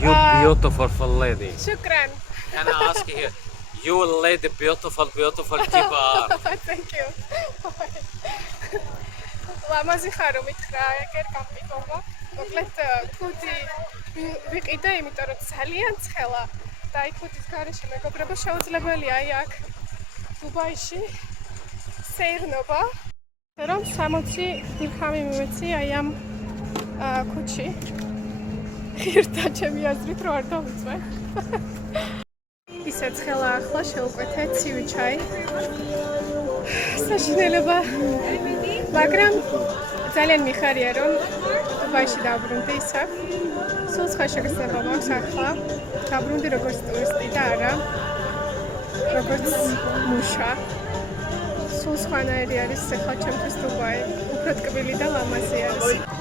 You beautiful lady. Shukran. Can I ask you? You lady, beautiful keeper. Thank you. ლამაზი ხარ რომ ითხრა, ეგერ გამყიდობა. მოკლედ ქუდი ვიყიდე, იმიტომ რომ ძალიან ცხელა და აი ქუდის გარეშე მეგობრებო შეუძლებელია აი აქ დუბაიში სეირნობა. რომ 60 დირჰამი მიმეცი აი ამ ქუდში. ღირდა ჩემი აზრით რომ არ დავიწვე. ისე ცხელა ახლა შევუკვეთე ცივი ჩაი. საშინელება მაგრამ ძალიან მიხარია რომ დუბაიში დაბრუნდი ისე. სულ სხვა შეგრძნება მაქვს ახლა. დაბრუნდი როგორც ტურისტი და არა როგორც მუშა. სულ სხვანაირი არის ახლა ჩემთვის დუბაი. უფრო ტკბილი და ლამაზი არის.